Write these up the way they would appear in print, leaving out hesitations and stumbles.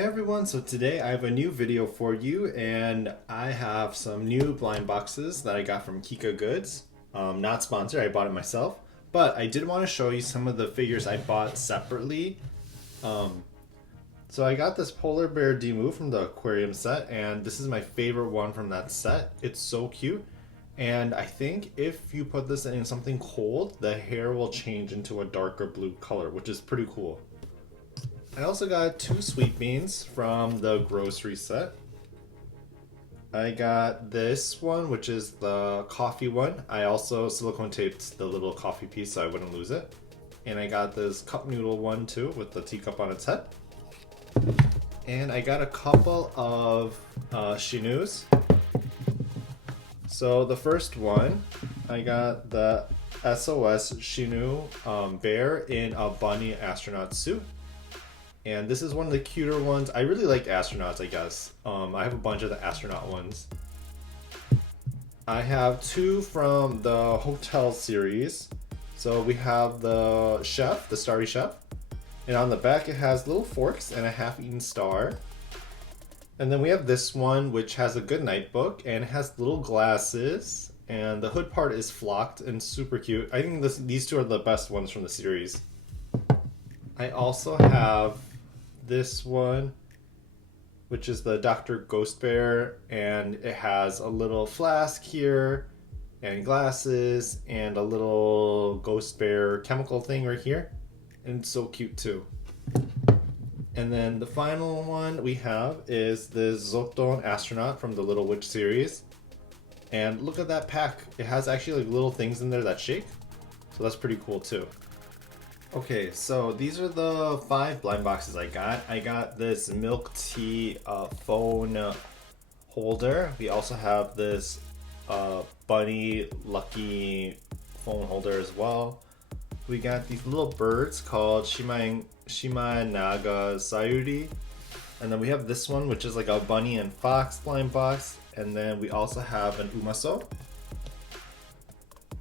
Hey everyone, so today I have a new video for you and I have some new blind boxes that I got from Kikagoods. Not sponsored, I bought it myself, but I did want to show you some of the figures I bought separately. So I got this polar bear Dimoo from the aquarium set, and this is my favorite one from that set. It's so cute, and I think if you put this in something cold, the hair will change into a darker blue color, which is pretty cool. I also got two sweet beans from the grocery set. I got this one, which is the coffee one. I also silicone taped the little coffee piece so I wouldn't lose it. And I got this cup noodle one too with the teacup on its head. And I got a couple of Shinwoos. So the first one, I got the SOS Shinwoo bear in a bunny astronaut suit. And this is one of the cuter ones. I really like astronauts, I guess. I have a bunch of the astronaut ones. I have two from the hotel series. So we have the chef, the starry chef. And on the back it has little forks and a half-eaten star. And then we have this one which has a good night book and it has little glasses. And the hood part is flocked and super cute. I think these two are the best ones from the series. I also have this one, which is the Dr. Ghost Bear, and it has a little flask here, and glasses, and a little Ghost Bear chemical thing right here. And it's so cute too. And then the final one we have is the Zzoton astronaut from the Little Witch series. And look at that pack. It has actually like little things in there that shake. So that's pretty cool too. Okay, so these are the 5 blind boxes I got. I got this milk tea phone holder. We also have this bunny lucky phone holder as well. We got these little birds called Shimaenaga Sayuri. And then we have this one, which is like a bunny and fox blind box. And then we also have an Umasso.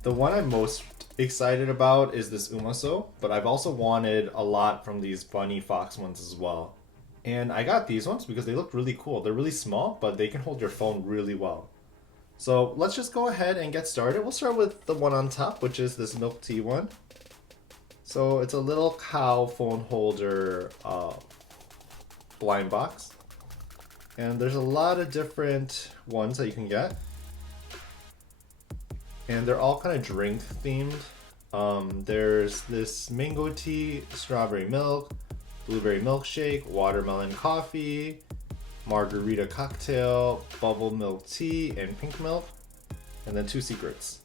The one I'm most excited about is this Umasso, but I've also wanted a lot from these bunny fox ones as well. And I got these ones because they look really cool. They're really small, but they can hold your phone really well. So let's just go ahead and get started. We'll start with the one on top, which is this milk tea one. So it's a little cow phone holder blind box. And there's a lot of different ones that you can get. And they're all kind of drink themed. There's this mango tea, strawberry milk, blueberry milkshake, watermelon coffee, margarita cocktail, bubble milk tea, and pink milk. And then 2 secrets.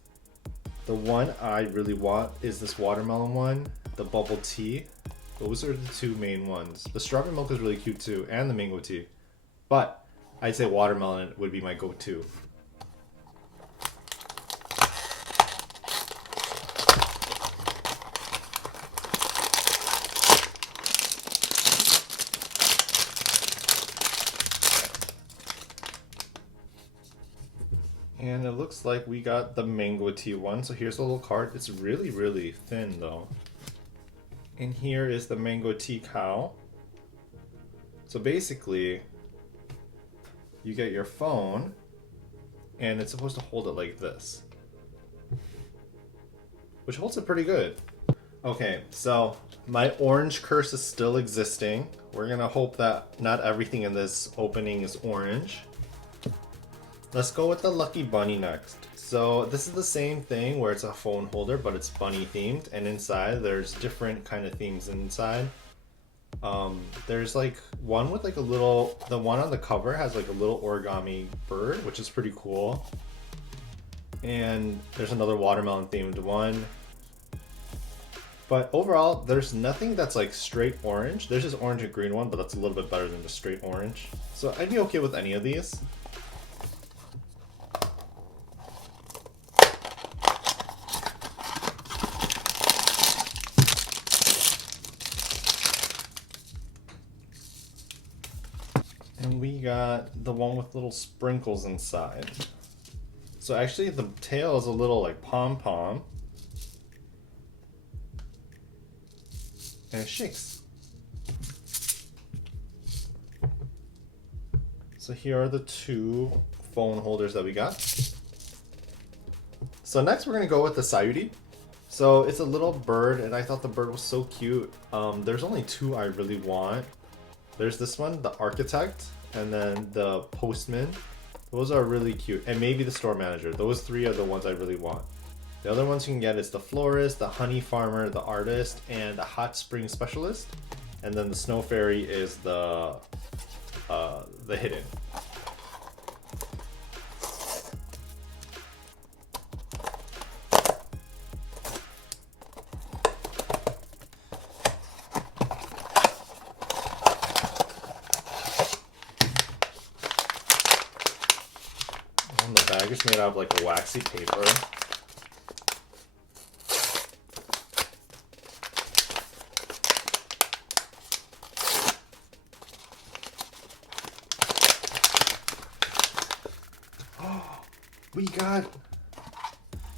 The one I really want is this watermelon one, the bubble tea. Those are the 2 main ones. The strawberry milk is really cute too, and the mango tea. But I'd say watermelon would be my go-to. And it looks like we got the mango tea one. So here's a little card. It's really, really thin though. And here is the mango tea cow. So basically, you get your phone and it's supposed to hold it like this, which holds it pretty good. Okay, so my orange curse is still existing. We're gonna hope that not everything in this opening is orange. Let's go with the Lucky Bunny next. So this is the same thing where it's a phone holder, but it's bunny themed, and inside there's different kind of themes inside. There's like one with like a little, the one on the cover has like a little origami bird, which is pretty cool. And there's another watermelon themed one. But overall, there's nothing that's like straight orange. There's this orange and green one, but that's a little bit better than the straight orange. So I'd be okay with any of these. And we got the one with little sprinkles inside. So actually the tail is a little like pom-pom. And it shakes. So here are the two phone holders that we got. So next we're gonna go with the Sayuri. So it's a little bird, and I thought the bird was so cute. There's only two I really want. There's this one, the architect, and then the postman. Those are really cute, and maybe the store manager. Those three are the ones I really want. The other ones you can get is the florist, the honey farmer, the artist, and the hot spring specialist. And then the snow fairy is the hidden. And the bag is made out of like a waxy paper.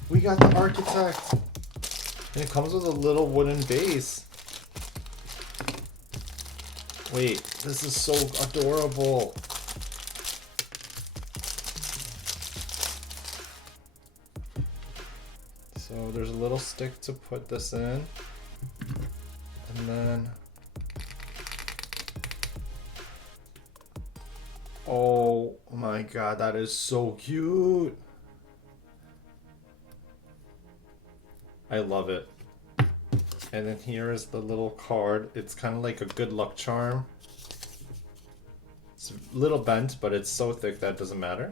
We got the architect, and it comes with a little wooden base. Wait, this is so adorable. So there's a little stick to put this in, and then oh my god, that is so cute. I love it. And then here is the little card. It's kind of like a good luck charm. It's a little bent, but it's so thick that it doesn't matter.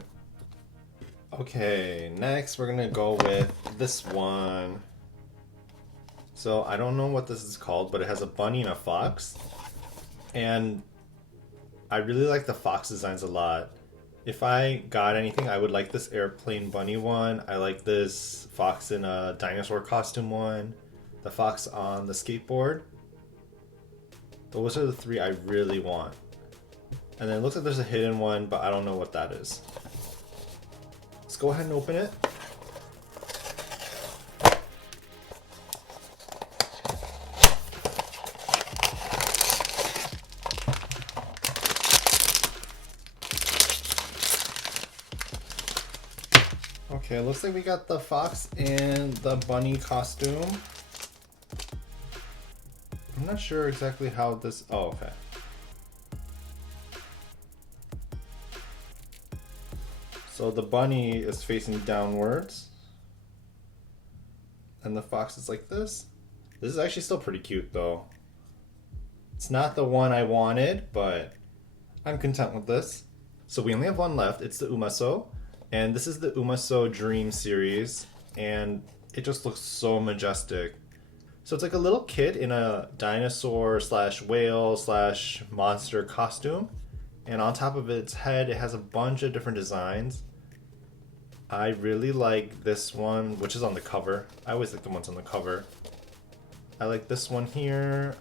Okay, next we're gonna go with this one. So I don't know what this is called, but it has a bunny and a fox. And I really like the fox designs a lot. If I got anything, I would like this airplane bunny one. I like this fox in a dinosaur costume one. The fox on the skateboard. Those are the three I really want. And then it looks like there's a hidden one, but I don't know what that is. Let's go ahead and open it. Okay, looks like we got the fox and the bunny costume. I'm not sure exactly how this... Oh, okay. So the bunny is facing downwards. And the fox is like this. This is actually still pretty cute, though. It's not the one I wanted, but I'm content with this. So we only have one left. It's the Umasso. And this is the Umasso Dream series, and it just looks so majestic. So it's like a little kid in a dinosaur slash whale slash monster costume, and on top of its head it has a bunch of different designs. I really like this one, which is on the cover. I always like the ones on the cover. I like this one here,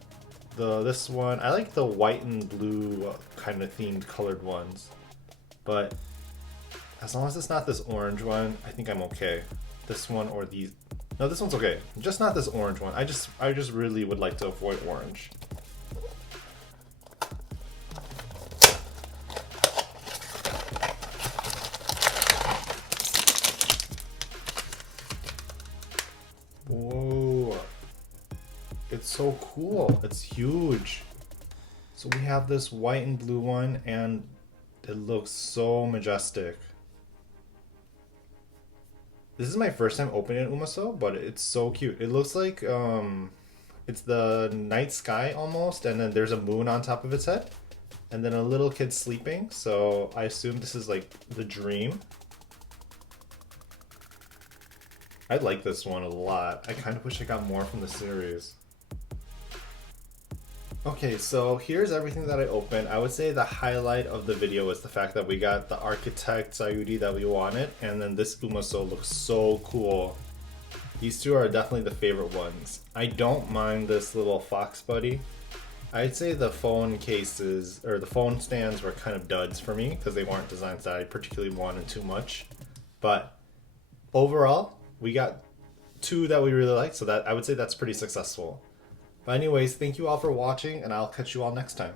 this one. I like the white and blue kind of themed colored ones, but as long as it's not this orange one, I think I'm okay. This one or these. No, this one's okay. Just not this orange one. I just really would like to avoid orange. Whoa. It's so cool. It's huge. So we have this white and blue one, and it looks so majestic. This is my first time opening an Umasso, but it's so cute. It looks like it's the night sky almost, and then there's a moon on top of its head, and then a little kid sleeping. So I assume this is like the dream. I like this one a lot. I kind of wish I got more from the series. Okay, so here's everything that I opened. I would say the highlight of the video is the fact that we got the architect Sayudi that we wanted, and then this Umasso looks so cool. These two are definitely the favorite ones. I don't mind this little fox buddy. I'd say the phone cases, or the phone stands, were kind of duds for me because they weren't designs that I particularly wanted too much. But overall, we got two that we really liked, so that I would say that's pretty successful. But anyways, thank you all for watching, and I'll catch you all next time.